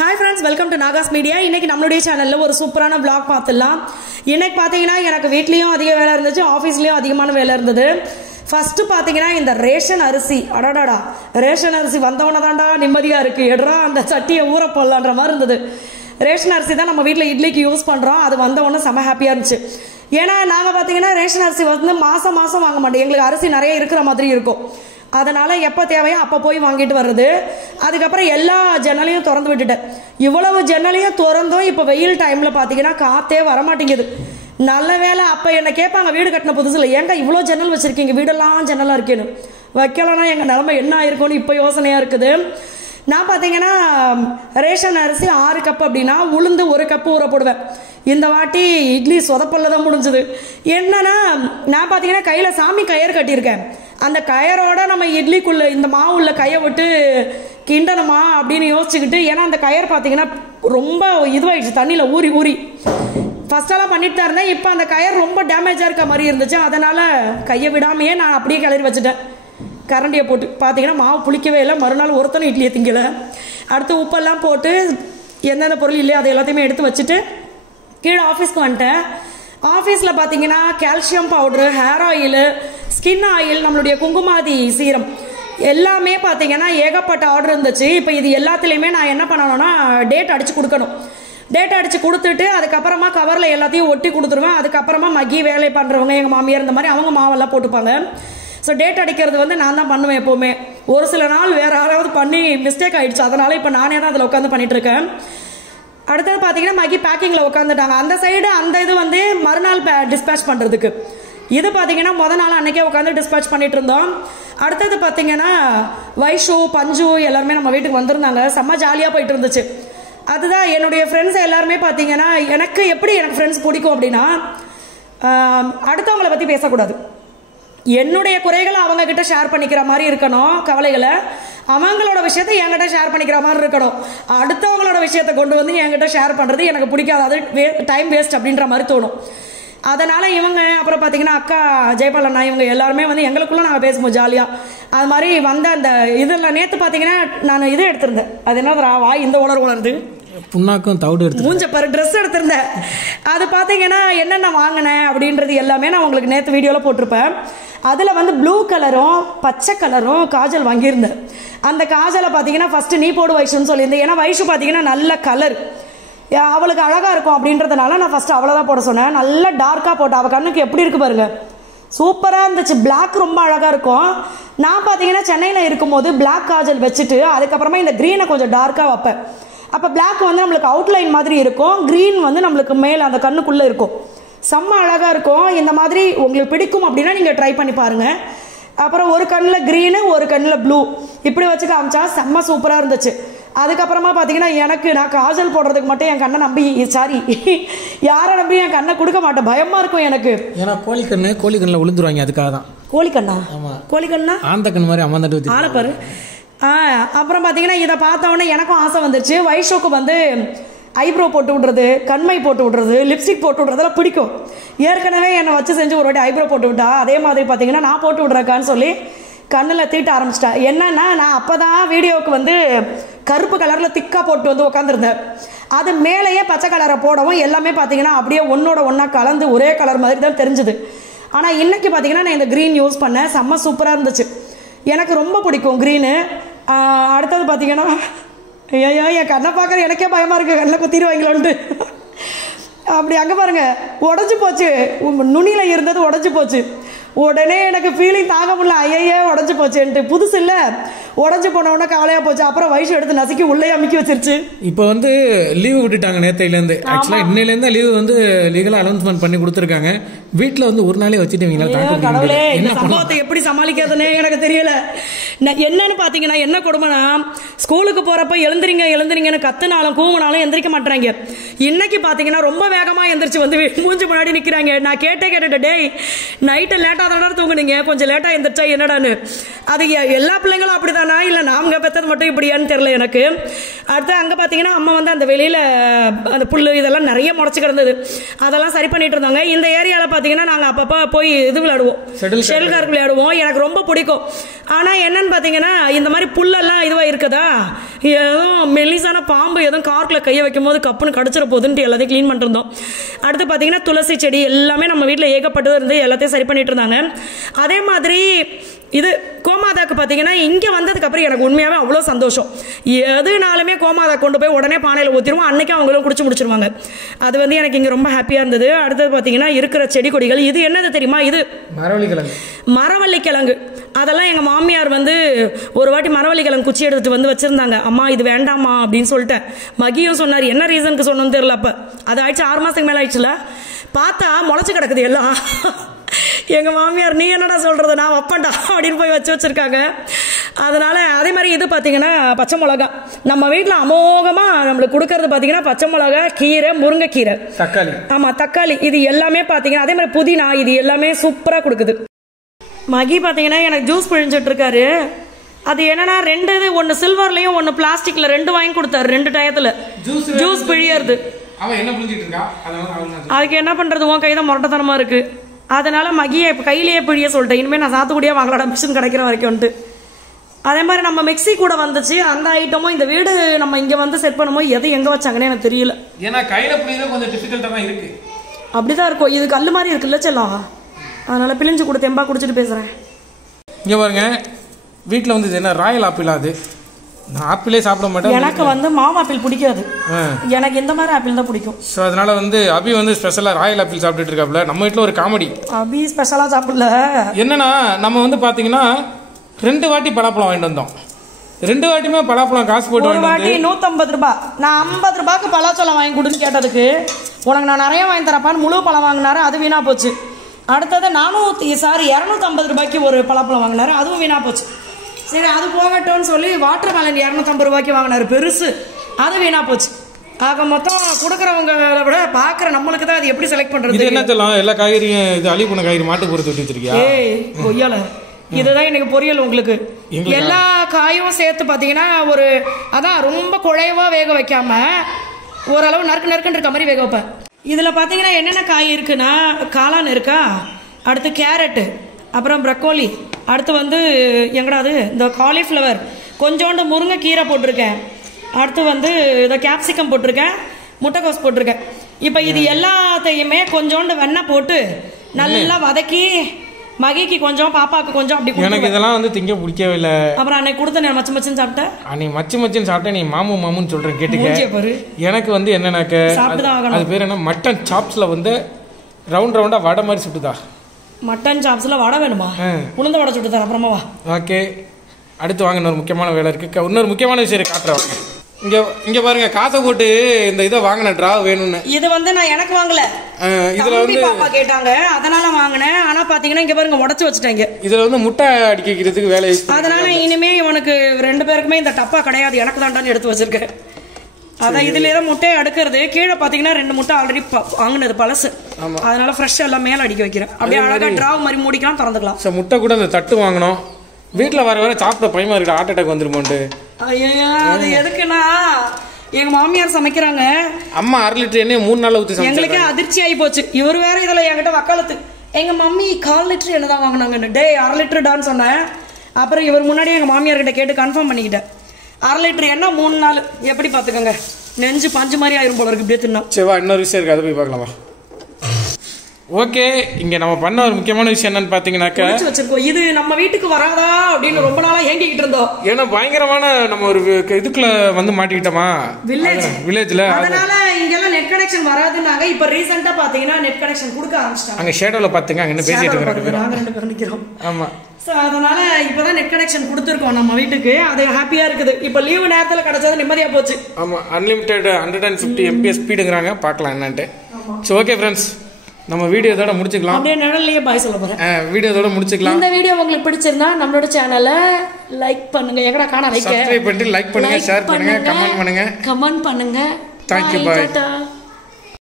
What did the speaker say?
Hi friends, welcome to Nagas Media. இன்னைக்கு நம்மளுடைய சேனல்ல ஒரு சூப்பரான vlog பார்த்துடலாம். இன்னைக்கு பாத்தீங்கன்னா எனக்கு வீட்லயும் அதிக வேலை இருந்துச்சு, ஆபீஸ்லயும் அதிகமான வேலை இருந்தது. ஃபர்ஸ்ட் பாத்தீங்கன்னா இந்த ரேஷன் அரிசி அடடடா ரேஷன் அரிசி வந்தவன தான்டா நிம்மதியா இருக்கு. எட்ரா அந்த சட்டியை ஊற போடலான்ற மாதிரி இருந்தது. ரேஷன் அரிசி தான் நம்ம வீட்ல இட்லிக்கு யூஸ் பண்றோம். அது வந்தவன செம ஹாப்பியா இருந்துச்சு. ஏன்னா நாங்க பாத்தீங்கன்னா ரேஷன் அரிசி வந்து மாசம் மாசம் வாங்க மாட்டோம். எங்களுக்கு அரிசி நிறைய இருக்கிற மாதிரி இருக்கும். அதனால எப்போ தேவையோ அப்போ போய் வாங்கிட்டு வர்றது. அதுக்கப்புறம் எல்லா ஜன்னலையும் திறந்து விட்டுட்டேன். இவ்வளவு ஜன்னலையும் திறந்தும் இப்போ வெயில் டைம்ல பார்த்தீங்கன்னா காத்தே வரமாட்டேங்குது. நல்ல வேலை. அப்போ என்னை கேட்பாங்க வீடு கட்டின புதுசுல, ஏங்க இவ்வளோ ஜன்னல் வச்சிருக்கீங்க, வீடெல்லாம் ஜன்னலாக இருக்கேன்னு. வைக்கலன்னா எங்கள் நிலைமை என்ன ஆயிருக்கும்னு இப்போ யோசனையாக இருக்குது. நான் பார்த்தீங்கன்னா ரேஷன் அரிசி 6 கப் அப்படின்னா உளுந்து 1 கப்பு ஊற போடுவேன். இந்த வாட்டி இட்லி சொதப்பல்ல தான் முடிஞ்சது. என்னன்னா நான் பார்த்தீங்கன்னா கையில் சாமி கயிறு கட்டியிருக்கேன். அந்த கயரோட நம்ம இட்லிக்குள்ள இந்த மாவுள்ள கையை விட்டு கிண்டணுமா அப்படின்னு யோசிச்சுக்கிட்டு, ஏன்னா அந்த கயர் பார்த்தீங்கன்னா ரொம்ப இதுவாயிடுச்சு, தண்ணியில் ஊறி ஊறி. ஃபர்ஸ்டெல்லாம் பண்ணிட்டு தான் இருந்தேன். இப்போ அந்த கயர் ரொம்ப டேமேஜாக இருக்க மாதிரி இருந்துச்சு. அதனால கையை விடாமையே நான் அப்படியே கிளறி வச்சுட்டேன் கரண்டியை போட்டு. பார்த்தீங்கன்னா மாவு புளிக்கவே இல்லை. மறுநாள் ஒருத்தனும் இட்லியை திங்கலை. அடுத்து உப்பெல்லாம் போட்டு எந்தெந்த பொருள் இல்லையோ அதை எல்லாத்தையுமே எடுத்து வச்சுட்டு கீழே ஆஃபீஸ்க்கு வந்துட்டேன். ஆஃபீஸில் பார்த்தீங்கன்னா calcium powder, hair oil, skin oil, நம்மளுடைய குங்குமாதி சீரம் எல்லாமே பார்த்தீங்கன்னா ஏகப்பட்ட ஆர்டர் இருந்துச்சு. இப்போ இது எல்லாத்துலேயுமே நான் என்ன பண்ணணும்னா டேட் அடித்து கொடுக்கணும். டேட் அடித்து கொடுத்துட்டு அதுக்கப்புறமா கவரில் எல்லாத்தையும் ஒட்டி கொடுத்துருவேன். அதுக்கப்புறமா மக்கி வேலை பண்ணுறவங்க எங்கள் மாமியார் இந்த மாதிரி அவங்க மாவெல்லாம் போட்டுப்பாங்க. ஸோ டேட் அடிக்கிறது வந்து நான் தான் பண்ணுவேன் எப்போவுமே. ஒரு சில நாள் வேறு யாராவது பண்ணி மிஸ்டேக் ஆகிடுச்சு. அதனால் இப்போ நானே தான் அதில் உட்காந்து பண்ணிகிட்ருக்கேன். அடுத்தது பார்த்தீங்கன்னா மக்கி பேக்கிங்கில் உட்காந்துட்டாங்க. அந்த சைடு அந்த இது வந்து மறுநாள் டிஸ்பேச் பண்ணுறதுக்கு. இது பார்த்தீங்கன்னா நாள் அன்றைக்கே உட்காந்து டிஸ்பேச் பண்ணிட்டு இருந்தோம். அடுத்தது பார்த்தீங்கன்னா வைஷு, பஞ்சு எல்லாருமே நம்ம வீட்டுக்கு வந்திருந்தாங்க. செம்ம ஜாலியாக போயிட்டு இருந்துச்சு. அதுதான் என்னுடைய ஃப்ரெண்ட்ஸ் எல்லாருமே பார்த்தீங்கன்னா எனக்கு ஃப்ரெண்ட்ஸ் பிடிக்கும் அப்படின்னா அடுத்தவங்களை பற்றி பேசக்கூடாது. என்னுடைய குறைகளை அவங்க கிட்ட ஷேர் பண்ணிக்கிற மாதிரி இருக்கணும், கவலைகளை. அவங்களோட விஷயத்தை என்கிட்ட ஷேர் பண்ணிக்கிற மாதிரி இருக்கணும். அடுத்தவங்களோட விஷயத்தை கொண்டு வந்து என்கிட்ட ஷேர் பண்ணுறது எனக்கு பிடிக்காது. அது டைம் வேஸ்ட் அப்படின்ற மாதிரி தோணும். அதனால் இவங்க அப்புறம் பார்த்தீங்கன்னா அக்கா ஜெயபால் அண்ணா இவங்க எல்லாருமே வந்து எங்களுக்குள்ளே நாங்கள் பேசுவோம் ஜாலியாக. அது மாதிரி வந்த அந்த இதில் நேற்று பார்த்தீங்கன்னா நான் இது எடுத்திருந்தேன். அது என்ன வாய் இந்த உணர்ந்து புண்ணாக்கும் தவிடு எடுத்து மூஞ்ச பாரு ட்ரெஸ் எடுத்திருந்தேன். அது பார்த்தீங்கன்னா என்னென்ன வாங்கினேன் அப்படின்றது எல்லாமே நான் உங்களுக்கு நேற்று வீடியோவில் போட்டிருப்பேன். அதில் வந்து ப்ளூ கலரும் பச்சை கலரும் காஜல் வாங்கியிருந்தேன். அந்த காஜலை பார்த்தீங்கன்னா ஃபஸ்ட்டு நீ போடு வைஷுன்னு சொல்லியிருந்தேன். ஏன்னா வைஷு பார்த்தீங்கன்னா நல்ல கலர், அவளுக்கு அழகாக இருக்கும் அப்படின்றதுனால நான் ஃபஸ்ட்டு அவளை தான் போட சொன்னேன். நல்லா டார்க்காக போட்டேன். அவள் கண்ணுக்கு எப்படி இருக்கு பாருங்க, சூப்பராக இருந்துச்சு. பிளாக் ரொம்ப அழகாக இருக்கும். நான் பார்த்தீங்கன்னா சென்னையில் இருக்கும்போது பிளாக் காஜல் வச்சுட்டு அதுக்கப்புறமா இந்த க்ரீனை கொஞ்சம் டார்க்காக வைப்பேன். அப்போ பிளாக் வந்து நம்மளுக்கு அவுட்லைன் மாதிரி இருக்கும், க்ரீன் வந்து நம்மளுக்கு மேலே அந்த கண்ணுக்குள்ளே இருக்கும். செம்ம அழகாக இருக்கும். இந்த மாதிரி உங்களுக்கு பிடிக்கும் அப்படின்னா நீங்கள் ட்ரை பண்ணி பாருங்கள். அப்புறம் ஒரு கண்ணில் க்ரீனு ஒரு கண்ணில் ப்ளூ இப்படி வச்சு காமிச்சா செம்ம சூப்பராக இருந்துச்சு. அதுக்கப்புறமா பார்த்தீங்கன்னா நான் காஜல் போடுறதுக்கு மட்டும் என் கண்ணை நம்பி யாரை நம்பி என் கண்ணை கொடுக்க மாட்டேன், பயமாக இருக்கும் எனக்கு. ஏன்னா கோழிக்கண்ணில் விழுந்துருவாங்க, அதுக்காக தான். கோழிக்கண்ணா? கோழிக்கண்ணா ஆந்த கண் மாதிரி அம்மாந்துட்டு ஆனப்பாரு. அப்புறம் பார்த்தீங்கன்னா இதை பார்த்தவொடனே எனக்கும் ஆசை வந்துச்சு. வைஷோக்கு வந்து ஐப்ரோ போட்டு விட்றது, கண்மை போட்டு விட்றது, லிப்ஸ்டிக் போட்டு விட்றதெல்லாம் பிடிக்கும். ஏற்கனவே என்னை வச்சு செஞ்சு ஒரு வாட்டி ஐப்ரோ போட்டு விட்டா. அதே மாதிரி பார்த்தீங்கன்னா நான் போட்டு விட்றேக்கான்னு சொல்லி கண்ணில் தீட்ட ஆரம்பிச்சிட்டேன். என்னன்னா நான் அப்போ தான் வீடியோவுக்கு வந்து கருப்பு கலரில் திக்காக போட்டு வந்து உட்காந்துருந்தேன். அது மேலேயே பச்சை கலரை போடவும் எல்லாமே பார்த்தீங்கன்னா அப்படியே ஒன்றோட ஒன்றா கலந்து ஒரே கலர் மாதிரி தான் தெரிஞ்சுது. ஆனால் இன்றைக்கி பார்த்தீங்கன்னா நான் இந்த க்ரீன் யூஸ் பண்ணேன். செம்ம சூப்பராக இருந்துச்சு. எனக்கு ரொம்ப பிடிக்கும் க்ரீனு. அடுத்தது பார்த்தீங்கன்னா ஐயோ என் கண்ணை பார்க்குற எனக்கே பயமாக இருக்குது, கண்ணில் குத்திடுவாங்களோன்ட்டு. அப்படி அங்கே பாருங்கள் உடஞ்சி போச்சு, நுனியில் இருந்தது உடஞ்சி போச்சு. உடனே எனக்கு ஃபீலிங் தாங்க முடியல, ஐயே உடஞ்சி போச்சுன்ட்டு. புதுசு இல்லை, உடஞ்சி போனவுடனே கவலையாக போச்சு. அப்புறம் வயசு எடுத்து நசுக்கி உள்ளே அமுக்கி வச்சிருச்சு. இப்போ வந்து லீவு விட்டுட்டாங்க நேற்றையிலேருந்து. ஆக்சுவலாக இன்னையிலேருந்து லீவு வந்து லீகலாக அனௌன்ஸ்மெண்ட் பண்ணி கொடுத்துருக்காங்க. வீட்டில் வந்து ஒரு நாளே வச்சுட்டு கடவுளே இந்த சம்பவத்தை எப்படி சமாளிக்கிறதுனே எனக்கு தெரியல. என்னன்னு பார்த்தீங்கன்னா என்ன கொடுமைனா, ஸ்கூலுக்கு போகிறப்ப எழுந்திரிங்கன்னு கத்துனாலும் கூவுனாலும் எந்திரிக்க மாட்டாங்க. இன்னைக்கு பார்த்தீங்கன்னா ரொம்ப வேகமாக எந்திரிச்சு வந்து மூஞ்சி முன்னாடி நிற்கிறாங்க. நான் கேட்டேன், டேய் நைட்டு லேட்டாக தானே தூங்குனீங்க, கொஞ்சம் லேட்டாக எந்திரிச்சா என்னடான்னு. அது எல்லா பிள்ளைங்களும் அப்படி தான் தானா இல்லை நாம பெற்றது மட்டும் இப்படியான்னு தெரியல எனக்கு. அடுத்து அங்கே பார்த்தீங்கன்னா அம்மா வந்து அந்த வெளியில் அந்த புல் இதெல்லாம் நிறைய முளைச்சி கிடந்தது, அதெல்லாம் சரி பண்ணிட்டு இருந்தாங்க. இந்த ஏரியாவில் பார்த்தீங்கன்னா நாங்கள் அப்பப்போ போய் இது விளையாடுவோம், ஷெல் கார்க் விளையாடுவோம், எனக்கு ரொம்ப பிடிக்கும். ஆனால் என்னன்னு பார்த்தீங்கன்னா இந்த மாதிரி புல்லெல்லாம் இதுவாக இருக்குதா, எதுவும் மெல்லிசான பாம்பு எதுவும் கார்க்கில் கையை வைக்கும் போது கப்புன்னு கடிச்சிட போகுதுன்ட்டு எல்லாத்தையும் க்ளீன் பண்ணிட்டு இருந்தோம். அடுத்து பார்த்தீங்கன்னா துளசி செடி எல்லாமே நம்ம வீட்டில் ஏகப்பட்டது இருந்து எல்லாத்தையும் சரி பண்ணிட்டு இருந்தாங்க. அதே மாதிரி இது கோமாதாக்கு பார்த்தீங்கன்னா இங்கே வந்ததுக்கப்புறம் எனக்கு உண்மையாகவே அவ்வளோ சந்தோஷம். எதுனாலுமே கோமாதா கொண்டு போய் உடனே பானையில் ஊற்றிடுவோம், அன்றைக்கே அவங்களும் குடிச்சு முடிச்சிருவாங்க. அது வந்து எனக்கு இங்கே ரொம்ப ஹாப்பியாக இருந்தது. அடுத்தது பார்த்தீங்கன்னா இருக்கிற செடி கொடிகள் இது என்னது தெரியுமா, இது மரவள்ளி கிழங்கு. அதெல்லாம் எங்கள் மாமியார் வந்து ஒரு வாட்டி மரவள்ளி கிழங்கு குச்சி எடுத்துட்டு வந்து வச்சுருந்தாங்க. அம்மா இது வேண்டாமா அப்படின்னு சொல்லிட்டேன். மகியும் சொன்னார், என்ன ரீசனுக்கு சொன்னோன்னு தெரியல. அப்போ அது ஆயிடுச்சு 6 மாதத்துக்கு மேலே ஆயிடுச்சுல, பார்த்தா முளைச்சி கிடக்குது எல்லாம். எங்கள் மாமியார் நீ என்னடா சொல்கிறது, நான் வைப்பேன்டா அப்படின்னு போய் வச்சுருக்காங்க. அதனால் அதே மாதிரி இது பார்த்தீங்கன்னா பச்சை மிளகா நம்ம வீட்டில் அமோகமாக நம்மளுக்கு கொடுக்கறது பார்த்தீங்கன்னா பச்சை மிளகா, கீரை, முருங்கைக்கீரை, தக்காளி. ஆமாம் தக்காளி, இது எல்லாமே பார்த்தீங்கன்னா அதே மாதிரி புதினா, இது எல்லாமே சூப்பராக கொடுக்குது. மகி பார்த்தீங்கன்னா எனக்கு ஜூஸ் பிழிஞ்சிட்டு இருக்காரு. அது என்னன்னா 2 இது, ஒன்று சில்வர்லையும் ஒன்று பிளாஸ்டிக்கில் 2 வாங்கி கொடுத்தாரு 2 டயத்தில் ஜூஸ் பிழியறது. அதுக்கு என்ன பண்ணுறது, உன் கை தான் முரட்டத்தனமாக இருக்குது. அதனால் மகியை இப்போ கையிலேயே பிழிய சொல்லிட்டேன். இனிமேல் நான் சாத்துக்குடியாக வாங்கலாட மிஷின் கிடைக்கிற வரைக்கும்ட்டு. அதே மாதிரி நம்ம மிக்ஸி கூட வந்துச்சு, அந்த ஐட்டமும் இந்த வீடு நம்ம இங்கே வந்து செட் பண்ணும்போது எது எங்கே வச்சாங்கன்னு எனக்கு தெரியல. ஏன்னா கையில் பிழியது கொஞ்சம் டிஃபிகல்ட்டாக தான் இருக்குது. அப்படி தான் இருக்கும், இது கல் மாதிரி இருக்குல்ல செல்லம், அதனால் பிழிஞ்சு கூட தெம்பா குடிச்சிட்டு பேசுகிறேன். இங்கே பாருங்க, வீட்டில் வந்து இது என்ன ராயல் ஆப்பிள், அது நான் ஆப்பிளே சாப்பிட மாட்டேன். எனக்கு வந்து மாவு ஆப்பிள் பிடிக்காது, எனக்கு இந்த மாதிரி ஆப்பிள் தான் பிடிக்கும். ஸோ அதனால வந்து அபி வந்து ஸ்பெஷலாக ராயல் ஆப்பிள் சாப்பிட்டுட்டு இருக்காப்புல. நம்ம வீட்டில் ஒரு காமெடி, அபி ஸ்பெஷலாக சாப்பிடல. என்னன்னா நம்ம வந்து பார்த்தீங்கன்னா 2 வாட்டி பலாப்பழம் வாங்கிட்டு வந்தோம். 2 வாட்டியுமே பலாப்பழம் காசு போட்டு ஒரு வாட்டி 150 ரூபாய். நான் 50 ரூபாய்க்கு பலாச்சோளம் வாங்கி கொடுன்னு கேட்டதுக்கு உனக்கு நான் நிறைய வாங்கி தரப்பான்னு முழு பழம் வாங்கினாரு, அது வீணா போச்சு. அடுத்தது 250 ரூபாய்க்கு ஒரு பலாப்பழம் வாங்கினாரு, அதுவும் வீணா போச்சு. சரி அது போகட்டும்னு சொல்லி வாட்டர் மெலன் 250 ரூபாய்க்கு வாங்கினாரு பெருசு, அது வீணா போச்சு. ஆக மொத்தம் கொடுக்குறவங்களை விட பார்க்குற நம்மளுக்கு தான் அது எப்படி செலக்ட் பண்ணுறது. இது என்ன தெரியல, எல்லா காய்கறியும் இது அழி போன காய்கறி மாட்டு பொறுத்து விட்டு வச்சிருக்கியா? ஏய் பொய்யால, இதுதான் எனக்கு பொரியல். உங்களுக்கு எல்லா காயும் சேர்த்து பார்த்தீங்கன்னா ஒரு அதான் ரொம்ப குழைவா வேக வைக்காம ஓரளவு நறுக்கு நறுக்குன்னு இருக்க மாதிரி வேக வைப்பேன். இதில் பார்த்தீங்கன்னா என்னென்ன காய் இருக்குன்னா காளான் இருக்கா, அடுத்து கேரட்டு, அப்புறம் ப்ரக்கோலி, அடுத்து வந்து எங்கடாது இந்த காலிஃப்ளவர், கொஞ்சோண்டு முருங்கைக்கீரை போட்டிருக்கேன், அடுத்து வந்து இதை கேப்சிகம் போட்டிருக்கேன், முட்டைக்கோஸ் போட்டிருக்கேன். இப்போ இது எல்லாத்தையுமே கொஞ்சோண்டு வெண்ணெய் போட்டு நல்லா வதக்கி மகிக்கு கொஞ்சம் பாப்பாவுக்கு கொஞ்சம் அப்படி. எனக்கு இதெல்லாம் வந்து திங்க பிடிக்கவே இல்லை. அப்புறம் அன்னைக்கு கொடுத்த நான் மச்சு மச்சுன்னு சாப்பிட்டேன். நீ மச்சுன்னு சாப்பிட்டேன், நீ மாமுன்னு சொல்கிறேன் கேட்டுக்க. எனக்கு வந்து என்னன்னாக்க அது பேர் என்ன, மட்டன் சாப்ஸில் வந்து ரவுண்டாக வடை மாதிரி சுட்டுதா. மட்டன் சாப்ஸில் வடை வேணுமா? உளுந்த வடை சுட்டு தர அப்புறமா வா. ஓகே, அடுத்து வாங்க, இன்னொரு முக்கியமான வேலை இருக்குது. இன்னொரு முக்கியமான விஷயம் காட்டுறேன். இங்க பாருங்க, காசை போட்டு இந்த இதை வாங்கின டிரா வேணும்னு. இது வந்து நான் எனக்கு வாங்கல, இதுல வந்து பாப்பா கேட்டாங்க அதனால வாங்கினேன். ஆனா பாத்தீங்கன்னா இங்க பாருங்க உடைச்சு வச்சுட்டாங்க. இதுல வந்து முட்டை அடிக்கிறதுக்கு வேலை, அதனால இனிமே இவனுக்கு 2 பேருக்குமே இந்த டப்பா கிடையாது, எனக்கு தாண்டான்னு எடுத்து வச்சிருக்கேன். அதான் இதுல ஏதோ முட்டையை அடுக்கிறது. கீழே பாத்தீங்கன்னா 2 முட்டை ஆல்ரெடி வாங்கினது பழசு, அதனால ஃப்ரெஷ்ஷா எல்லாம் மேல அடிக்க வைக்கிறேன். அப்படியே அழகா டிரா மாதிரி மூடிக்கலாம், திறந்துக்கலாம். முட்டை கூட இந்த தட்டு வாங்கணும். வீட்டில் வர சாப்பிட்ட பயமா இருக்கு, ஹார்ட் அட்டாக் வந்துருமோன்ட்டு. ஐயா அது எதுக்குன்னா எங்க மாமியார் சமைக்கிறாங்க, அம்மா 1/2 லிட்டர் எண்ணெய் 3 நாள் ஊற்றி எங்களுக்கே அதிர்ச்சி ஆகி போச்சு. இவர் வேற இதுல என்கிட்ட வக்காலத்து, எங்க மம்மி 1/4 லிட்டர் என்ன தான் வாங்கினாங்கன்னு. டே 1/2 லிட்டர் டான்னு சொன்னேன். அப்புறம் இவர் முன்னாடியே எங்க மாமியார் கிட்ட கேட்டு கன்ஃபார்ம் பண்ணிக்கிட்டேன். 1/2 லிட்டர் என்ன 3 நாள் எப்படி பாத்துக்கோங்க, நெஞ்சு பஞ்சு மாதிரி ஆயிரும் போல இருக்கு இப்படியே தின்னா. சரிவா, இன்னொரு விஷயம் இருக்கு, அதை போய் பார்க்கலாமா? ஓகே, இங்க நம்ம பண்ண ஒரு முக்கியமான விஷயம் என்னன்னு பாத்தீங்கன்னாக்கா வச்சிருக்கோம். இது நம்ம வீட்டுக்கு வராதா அப்படின்னு ரொம்ப நாளா ஏங்கிக்கிட்டு இருந்தோம். ஏன்னா பயங்கரமான நம்ம ஒரு இதுக்குள்ள வந்து மாட்டிக்கிட்டோமா, வில்லேஜ்ல. அதனால இங்கெல்லாம் நெட் கனெக்ஷன் வராதுன்னாங்க. இப்ப ரீசெண்டா பாத்தீங்கன்னா நெட் கனெக்ஷன் கொடுக்க ஆரம்பிச்சிட்டாங்க. அங்க ஷேடோல பாத்துங்க, அங்க என்ன பேசிட்டு இருக்காங்க, நாங்க 2 பேரும் நிக்கிறோம். ஆமா, சோ அதனால இப்பதான் நெட் கனெக்ஷன் கொடுத்துருக்கோம் நம்ம வீட்டுக்கு. அது ஹாப்பியா இருக்குது. இப்ப லீவு நேரத்துல கிடைச்சது நிம்மதியா போச்சு. ஆமா, அன்லிமிட்டெட் 150 MB ஸ்பீடுங்கறாங்க, பார்க்கலாம் என்னன்ட்டு. சோ ஓகே ஃப்ரெண்ட்ஸ், நம்ம வீடியோ இதோட முடிச்சுக்கலாம். அப்படியே நிழல்லையே பாய் சொல்ல போறேன். வீடியோ இதோட முடிச்சுக்கலாம். இந்த வீடியோ உங்களுக்கு பிடிச்சிருந்தா நம்மளோட சேனலை லைக் பண்ணுங்க, எங்கடா காண லைக், சப்ஸ்கிரைப் பண்ணிட்டு லைக் பண்ணுங்க, ஷேர் பண்ணுங்க, கமெண்ட் பண்ணுங்க. Thank you, bye.